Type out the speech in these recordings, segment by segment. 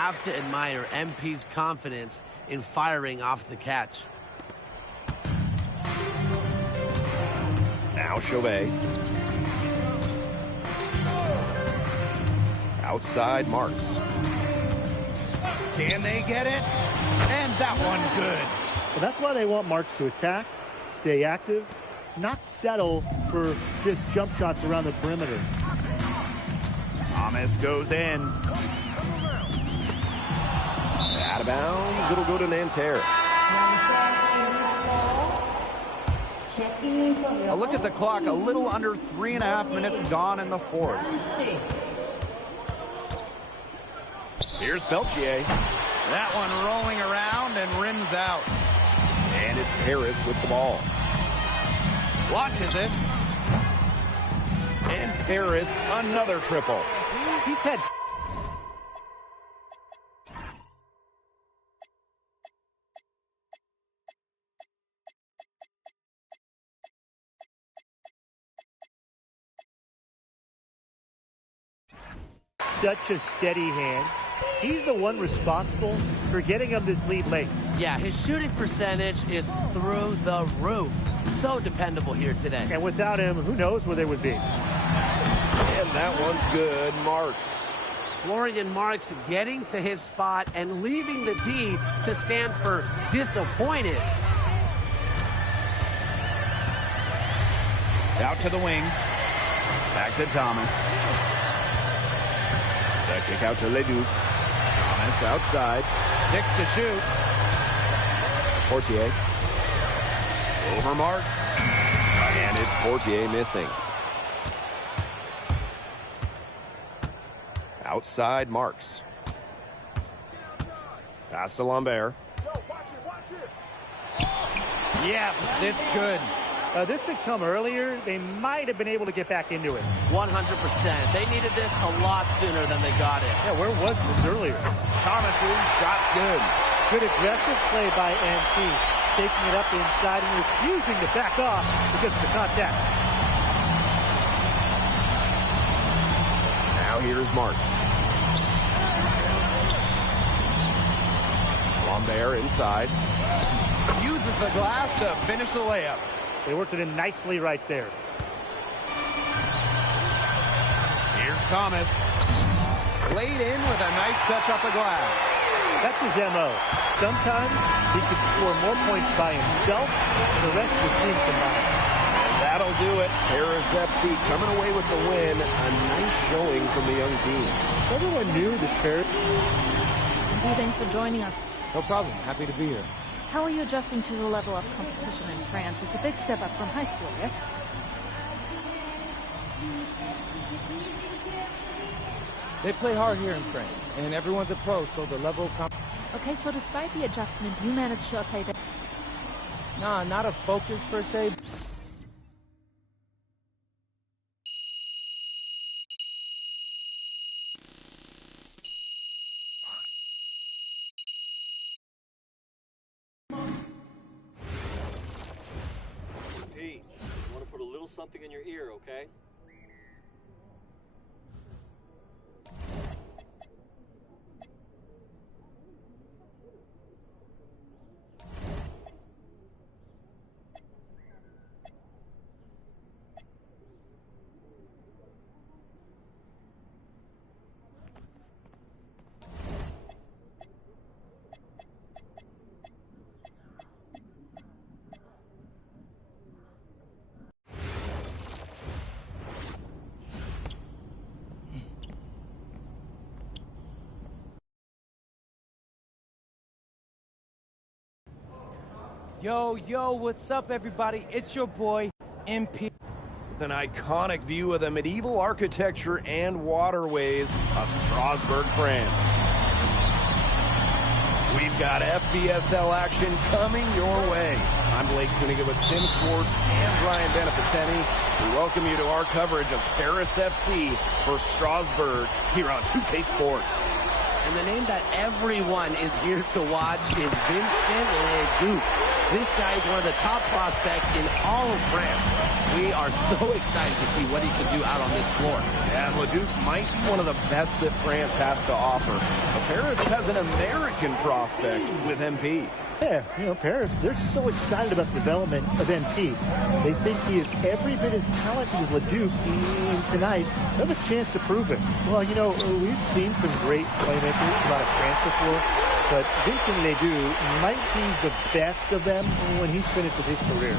have to admire MP's confidence in firing off the catch. Now Chauvet. Outside Marks. Can they get it? And that one good. Well, that's why they want Marks to attack, stay active, not settle for just jump shots around the perimeter. Thomas goes in. Out of bounds. It'll go to Nanterre. A look at the clock. A little under 3.5 minutes gone in the fourth. Here's Belchier. That one rolling around and rims out. And it's Harris with the ball. Launches it. And Harris, another triple. He's had such a steady hand. He's the one responsible for getting him this lead late. Yeah, his shooting percentage is through the roof. So dependable here today. And without him, who knows where they would be. And that one's good. Marks. Florian Marks getting to his spot and leaving the D to stand for disappointed. Out to the wing. Back to Thomas. The kick out to Leduc. Thomas outside. 6 to shoot. Portier. Over Marks. And it's Portier missing. Outside Marks. Pass to Lambert. Yes, it's good. This had come earlier. They might have been able to get back into it. 100%. They needed this a lot sooner than they got it. Yeah, where was this earlier? Thomason, shot's good. Good aggressive play by MP. Taking it up inside and refusing to back off because of the contact. Now here's Marks. Lambert inside. Uses the glass to finish the layup. They worked it in nicely right there. Here's Thomas. Laid in with a nice touch off the glass. That's his MO. Sometimes he can score more points by himself than the rest of the team combined. And that'll do it. Paris FC coming away with the win. A nice showing from the young team. Everyone knew this Paris. Hey, thanks for joining us. No problem. Happy to be here. How are you adjusting to the level of competition in France? It's a big step up from high school, yes? They play hard here in France, and everyone's a pro, so the level of competition... Okay, so despite the adjustment, you managed to play the... Nah, not a focus per se. Pete, you want to put a little something in your ear, okay? Yo, what's up, everybody? It's your boy, MP. An iconic view of the medieval architecture and waterways of Strasbourg, France. We've got FBSL action coming your way. I'm Blake Zuniga with Tim Swartz and Ryan Beneficeni. We welcome you to our coverage of Paris FC for Strasbourg here on 2K Sports. And the name that everyone is here to watch is Vincent Leduc. This guy is one of the top prospects in all of France. We are so excited to see what he can do out on this floor. Yeah, Leduc might be one of the best that France has to offer. But Paris has an American prospect with MP. Yeah, Paris, they're so excited about the development of MP. They think he is every bit as talented as Leduc, and tonight they have a chance to prove it. Well, we've seen some great playmakers come out of France before, but Vincent Leduc might be the best of them when he's finished with his career.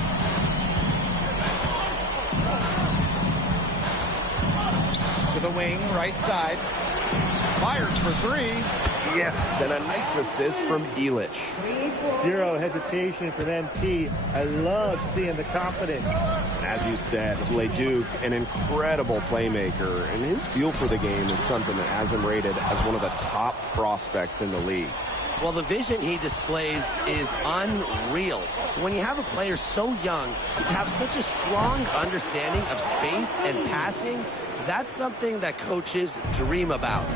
To the wing, right side. Fires for three. Yes, and a nice assist from Illich. Zero hesitation from MP. I love seeing the confidence. As you said, Leduc, an incredible playmaker, and his feel for the game is something that has him rated as one of the top prospects in the league. Well, the vision he displays is unreal. When you have a player so young to have such a strong understanding of space and passing, that's something that coaches dream about.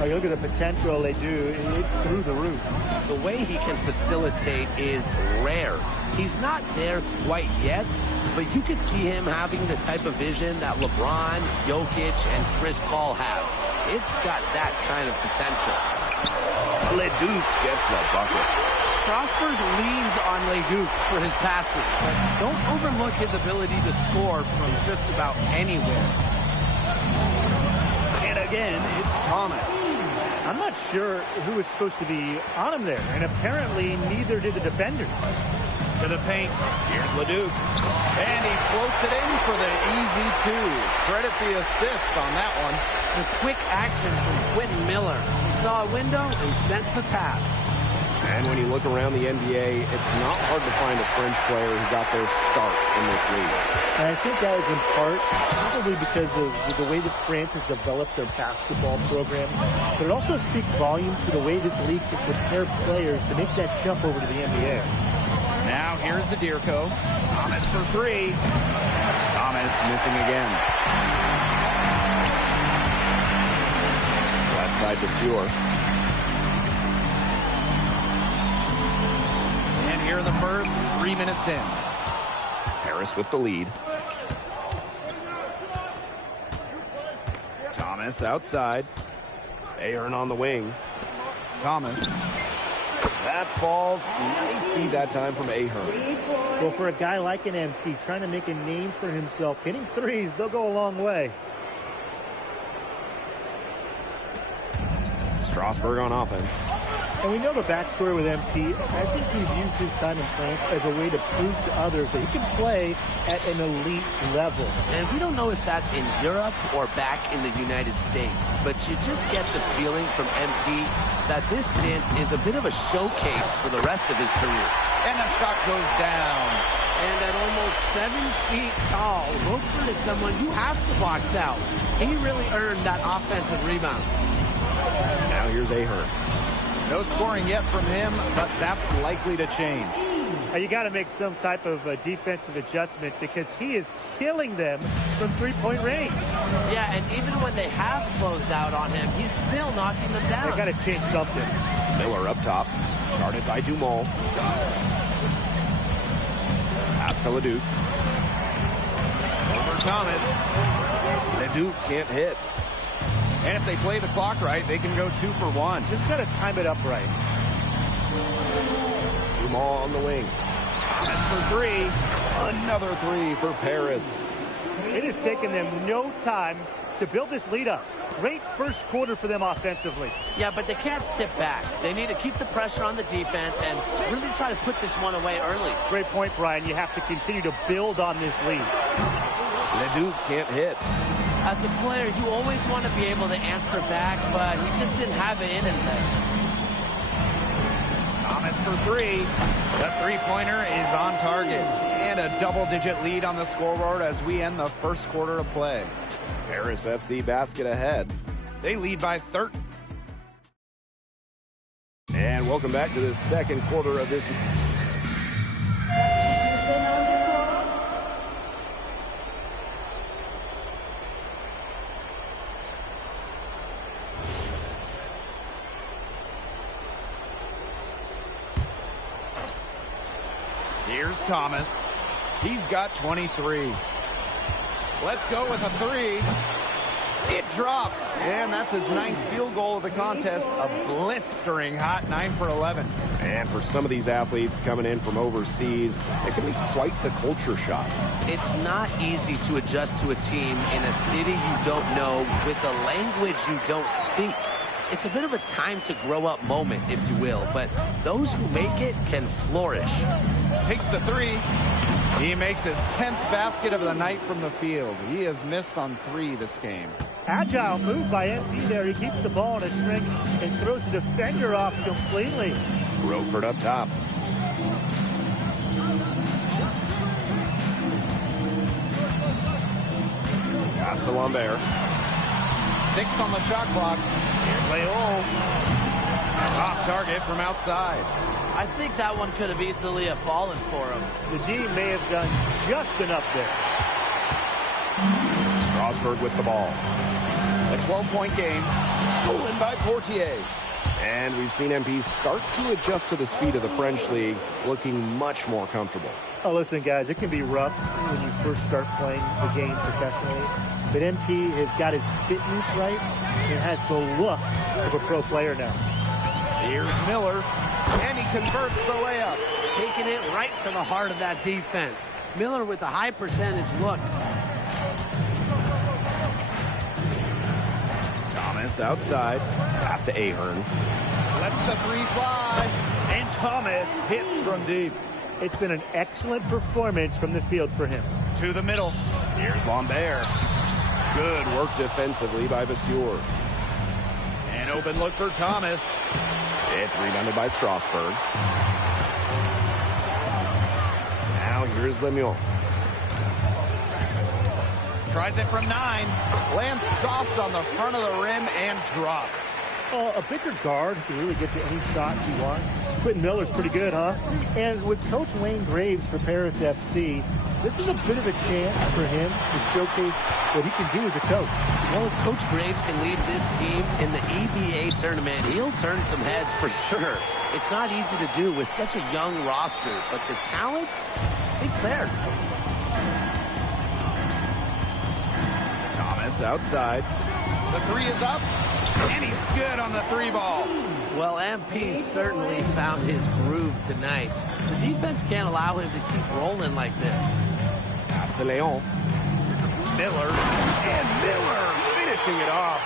Oh, you look at the potential they do, it's through the roof. The way he can facilitate is rare. He's not there quite yet, but you could see him having the type of vision that LeBron, Jokic, and Chris Paul have. It's got that kind of potential. Leduc gets the bucket. Strasburg leans on Leduc for his passing, but don't overlook his ability to score from just about anywhere. And again, it's Thomas. I'm not sure who was supposed to be on him there, and apparently neither did the defenders. To the paint. Here's Leduc. And he floats it in for the easy two. Credit the assist on that one. The quick action from Quentin Miller. He saw a window and sent the pass. And when you look around the NBA, it's not hard to find a French player who got their start in this league. And I think that is in part probably because of the way that France has developed their basketball program. But it also speaks volumes to the way this league can prepare players to make that jump over to the NBA. Now here's Zadirko. Thomas for three. Thomas missing again. Left side to Stewart. And here in the first, 3 minutes in. Paris with the lead. Thomas outside. Ahern on the wing. Thomas. That falls. Nice feed that time from Ahern. Well, for a guy like an MP trying to make a name for himself, hitting threes, they'll go a long way. Strasburg on offense. And we know the backstory with MP. I think he views his time in France as a way to prove to others that he can play at an elite level. And we don't know if that's in Europe or back in the United States, but you just get the feeling from MP that this stint is a bit of a showcase for the rest of his career. And the shot goes down. And at almost 7 feet tall, Roquefort is someone you have to box out. He really earned that offensive rebound. Now here's Ahern. No scoring yet from him, but that's likely to change. You got to make some type of defensive adjustment because he is killing them from three-point range. Yeah, and even when they have closed out on him, he's still knocking them down. They got to change something. Miller up top. Started by Dumont. Pass to Leduc. Over Thomas. Leduc can't hit. And if they play the clock right, they can go 2 for 1. Just got to time it up right. Dumont on the wing. Thomas for three. Another three for Paris. It has taken them no time to build this lead up. Great first quarter for them offensively. Yeah, but they can't sit back. They need to keep the pressure on the defense and really try to put this one away early. Great point, Brian. You have to continue to build on this lead. Leduc can't hit. As a player, you always want to be able to answer back, but he just didn't have it in him there. Thomas for three. The three-pointer is on target. And a double-digit lead on the scoreboard as we end the first quarter of play. Paris FC basket ahead. They lead by 13. And welcome back to the second quarter of this. Here's Thomas. He's got 23. Let's go with a three. It drops, and that's his 9th field goal of the contest. A blistering hot 9 for 11. And for some of these athletes coming in from overseas, it can be quite the culture shock. It's not easy to adjust to a team in a city you don't know with a language you don't speak. It's a bit of a time to grow up moment, if you will, but those who make it can flourish. Takes the three. He makes his 10th basket of the night from the field. He has missed on 3 this game. Agile move by MP there. He keeps the ball on a string and throws the defender off completely. Roquefort up top. Pass to Lambert. 6 on the shot clock. And Leon. Off target from outside. I think that one could have easily have fallen for him. The D may have done just enough there. Strasburg with the ball. A 12-point game. Stolen by Portier. And we've seen MP start to adjust to the speed of the French league, looking much more comfortable. Oh, listen, guys, it can be rough when you first start playing the game professionally. But MP has got his fitness right and has the look of a pro player now. Here's Miller, and he converts the layup. Taking it right to the heart of that defense. Miller with a high percentage look. Thomas outside. Pass to Ahern. Lets the three fly. And Thomas hits from deep. It's been an excellent performance from the field for him. To the middle. Here's Lambert. Good work defensively by Vasseur. An open look for Thomas. It's rebounded by Strasburg. Now here's Lemieux. Tries it from 9. Lands soft on the front of the rim and drops. Oh, a bigger guard can really get to any shot he wants. Quentin Miller's pretty good, huh? And with Coach Wayne Graves for Paris FC, this is a bit of a chance for him to showcase what he can do as a coach. Well, if Coach Graves can lead this team in the EBA tournament, he'll turn some heads for sure. It's not easy to do with such a young roster, but the talent, it's there. Thomas outside. The three is up, and he's good on the 3 ball. Well, MP certainly found his groove tonight. The defense can't allow him to keep rolling like this. Pass to Leon. Miller, and Miller finishing it off.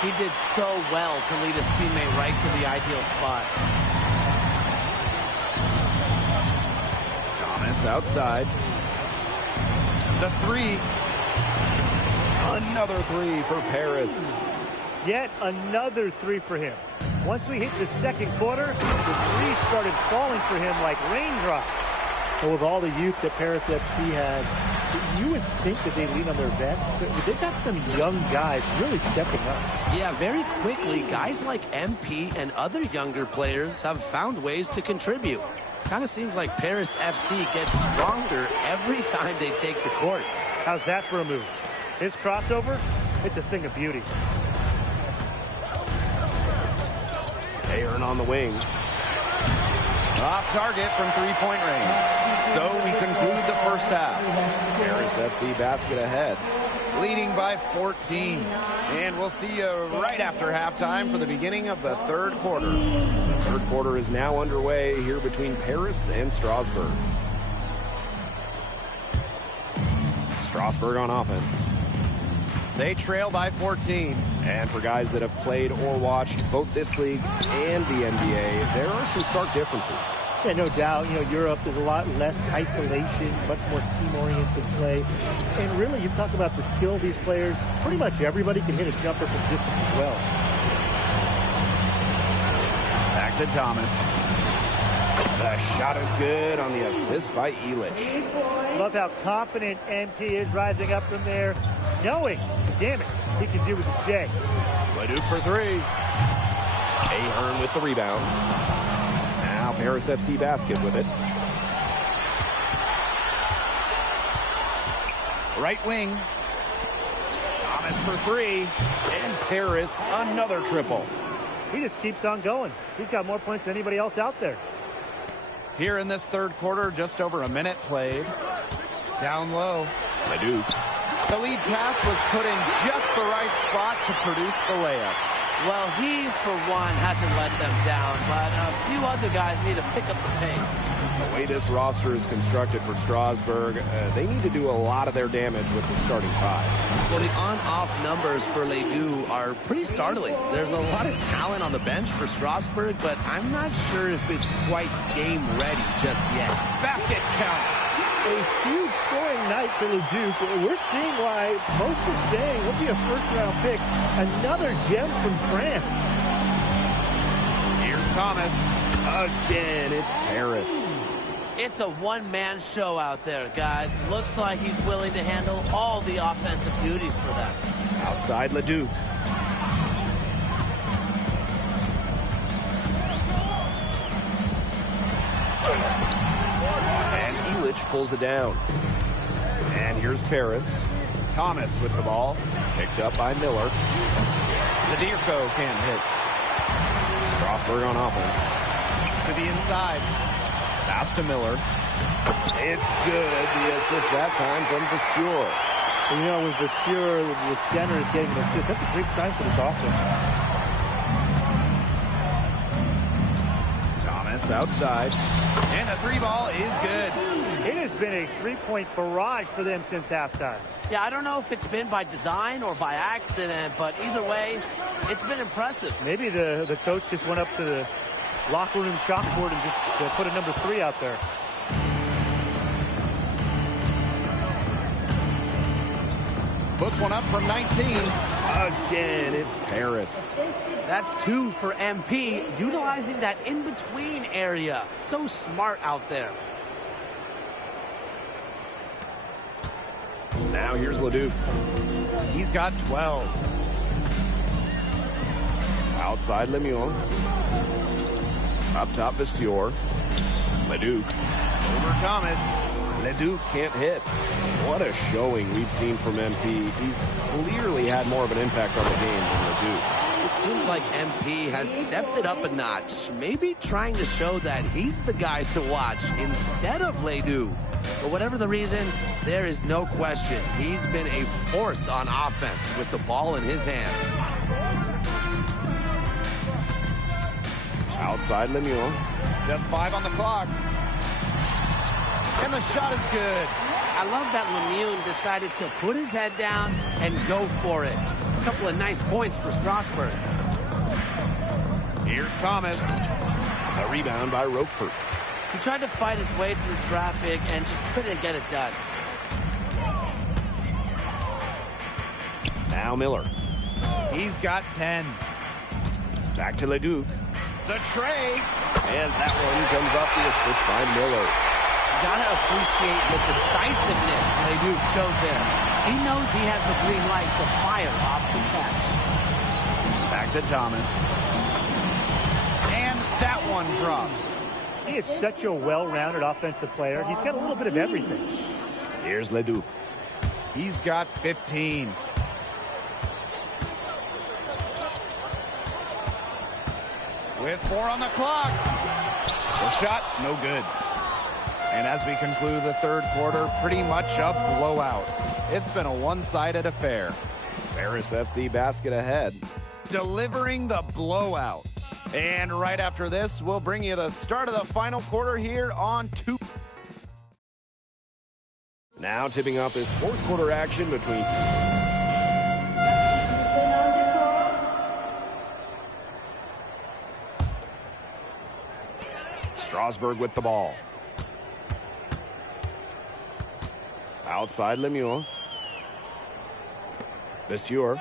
He did so well to lead his teammate right to the ideal spot. Thomas outside. The 3. Another 3 for Paris. Yet another 3 for him. Once we hit the second quarter, the 3 started falling for him like raindrops. But with all the youth that Paris FC has, you would think that they lean on their vets, but they've got some young guys really stepping up. Yeah, very quickly, guys like MP and other younger players have found ways to contribute. Kind of seems like Paris FC gets stronger every time they take the court. How's that for a move? His crossover, it's a thing of beauty. Ahern on the wing. Off target from 3-point range. So we conclude the first half. Paris FC basket ahead. Leading by 14. And we'll see you right after halftime for the beginning of the third quarter. The third quarter is now underway here between Paris and Strasburg. Strasburg on offense. They trail by 14. And for guys that have played or watched both this league and the NBA, there are some stark differences. Yeah, no doubt. You know, Europe, there's a lot less isolation, much more team-oriented play. And really, you talk about the skill of these players, pretty much everybody can hit a jumper from distance as well. Back to Thomas. The shot is good on the assist by Elich. Love how confident MP is rising up from there, knowing, damn it, he can do with a J. Leduc for 3. Ahern with the rebound. Now Paris FC basket with it. Right wing. Thomas for 3. And Paris another triple. He just keeps on going. He's got more points than anybody else out there. Here in this third quarter, just over a minute played. Down low. Leduc. The lead pass was put in just the right spot to produce the layup. Well, he, for one, hasn't let them down, but a few other guys need to pick up the pace. The way this roster is constructed for Strasburg, they need to do a lot of their damage with the starting five. Well, the on-off numbers for Ledoux are pretty startling. There's a lot of talent on the bench for Strasburg, but I'm not sure if it's quite game ready just yet. Basket counts. A huge scoring night for Leduc. We're seeing why most are saying he'll be a first-round pick. Another gem from France. Here's Thomas. Again, it's Paris. It's a one-man show out there, guys. Looks like he's willing to handle all the offensive duties for them. Outside Leduc. Pulls it down. And here's Paris. Thomas with the ball. Picked up by Miller. Zadirko can't hit. Strasburg on offense. To the inside. Pass to Miller. It's good. The assist that time from Vasseur. You know, with Vasseur, the center is getting an assist. That's a great sign for this offense. Thomas outside. And the three ball is good. It has been a three-point barrage for them since halftime. Yeah, I don't know if it's been by design or by accident, but either way, it's been impressive. Maybe the coach just went up to the locker room chalkboard and just put a number 3 out there. Puts one up from 19. Again, it's Paris. That's 2 for MP, utilizing that in-between area. So smart out there. Now here's Leduc. He's got 12. Outside Lemieux. Up top Vasseur. Leduc. Over Thomas. Leduc can't hit. What a showing we've seen from MP. He's clearly had more of an impact on the game than Leduc. It seems like MP has stepped it up a notch, maybe trying to show that he's the guy to watch instead of Ledoux. But whatever the reason, there is no question he's been a force on offense with the ball in his hands. Outside Lemieux. Just 5 on the clock. And the shot is good. I love that Lemieux decided to put his head down and go for it. A couple of nice points for Strasburg. Here's Thomas. A rebound by Roquefort. He tried to fight his way through traffic and just couldn't get it done. Now Miller. He's got 10. Back to Leduc. The tray. And that one comes off the assist by Miller. Gotta appreciate the decisiveness Ledoux showed there. He knows he has the green light to fire off the catch. Back to Thomas. And that one drops. He is such a well-rounded offensive player. He's got a little bit of everything. Here's Leduc. He's got 15. With 4 on the clock. The shot, no good. And as we conclude the third quarter, pretty much a blowout. It's been a one-sided affair. Paris FC basket ahead. Delivering the blowout. And right after this, we'll bring you the start of the final quarter here on 2. Now tipping off this fourth quarter action between Strasburg with the ball. Outside Lemieux. Vasseur.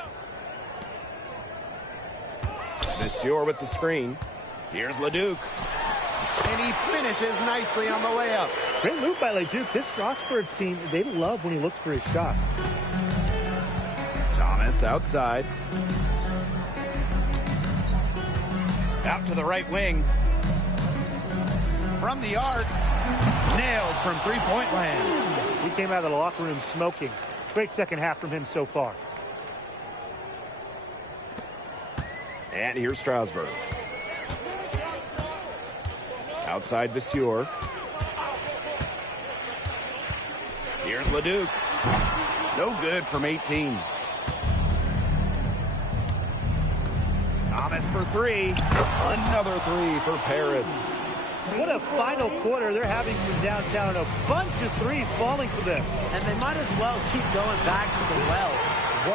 Vasseur with the screen. Here's Leduc. And he finishes nicely on the layup. Great move by Leduc. This Strasburg team, they love when he looks for his shot. Thomas outside. Out to the right wing. From the arc. Nailed from three-point land. He came out of the locker room smoking. Great second half from him so far. And here's Strasburg. Outside Vasseur. Here's Leduc. No good from 18. Thomas for three. Another three for Paris. What a final quarter they're having from downtown. A bunch of threes falling for them. And they might as well keep going back to the well.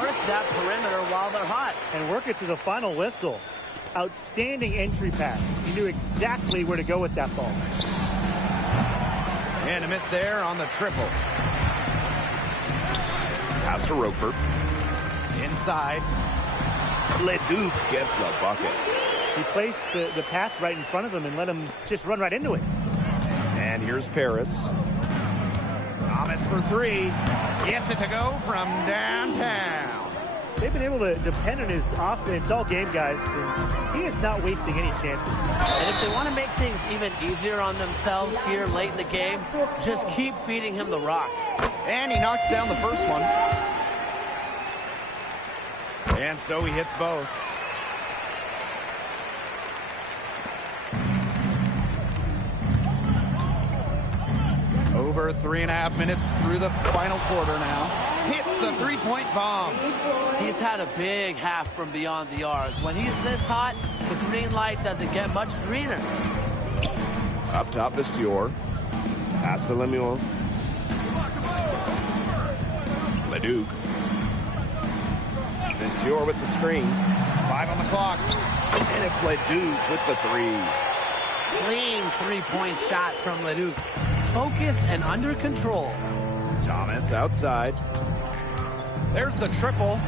Work that perimeter while they're hot. And work it to the final whistle. Outstanding entry pass. He knew exactly where to go with that ball. And a miss there on the triple. Pass to Roper. Inside. Leduc gets the bucket. He placed the pass right in front of him and let him just run right into it. And here's Paris. Thomas for three. Gets it to go from downtown. They've been able to depend on his offense all game, guys, and he is not wasting any chances. And if they want to make things even easier on themselves here late in the game, just keep feeding him the rock. And he knocks down the first one. And so he hits both. Over 3.5 minutes through the final quarter now. Hits the three-point bomb. He's had a big half from beyond the arc. When he's this hot, the green light doesn't get much greener. Up top, Vasseur. Pass to Lemuel. Leduc. Vasseur with the screen. 5 on the clock. And it's Leduc with the three. Clean three-point shot from Leduc. Focused and under control. Thomas outside. There's the triple.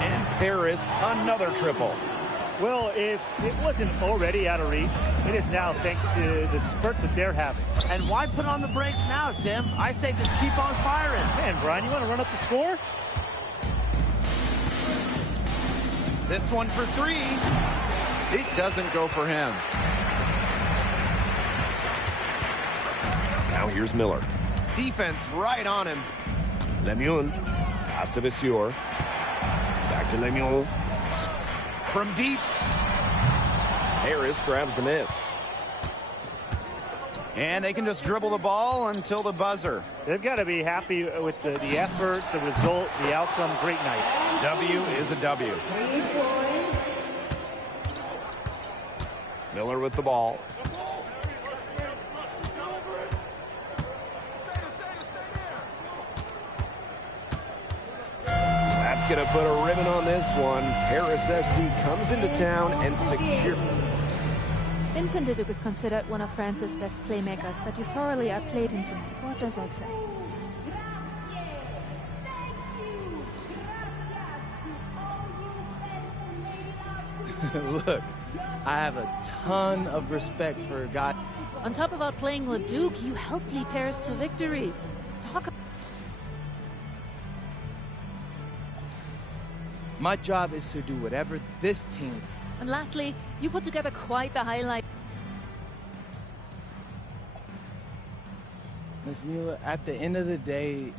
And Paris, another triple. Well, if it wasn't already out of reach, it is now thanks to the spurt that they're having. And why put on the brakes now, Tim? I say just keep on firing. Man, Brian, you want to run up the score? This one for three. It doesn't go for him. Now here's Miller. Defense right on him. Lemuel. Pass to Vasseur. Back to Lemuel. From deep. Harris grabs the miss. And they can just dribble the ball until the buzzer. They've got to be happy with the effort, the result, the outcome. Great night. W is a W. Miller with the ball. That's going to put a ribbon on this one. Paris FC comes into town and secure. Vincent Leduc is considered one of France's best playmakers, but you thoroughly outplayed him tonight. What does that say? Look, I have a ton of respect for a guy. On top of outplaying Leduc, you helped lead Paris to victory. Talk. My job is to do whatever this team. And lastly, you put together quite the highlight. Ms. Mueller, at the end of the day,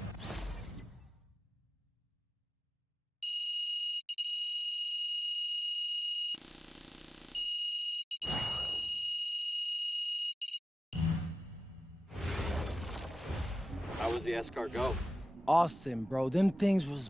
How was the escargot? Austin, bro, them things was...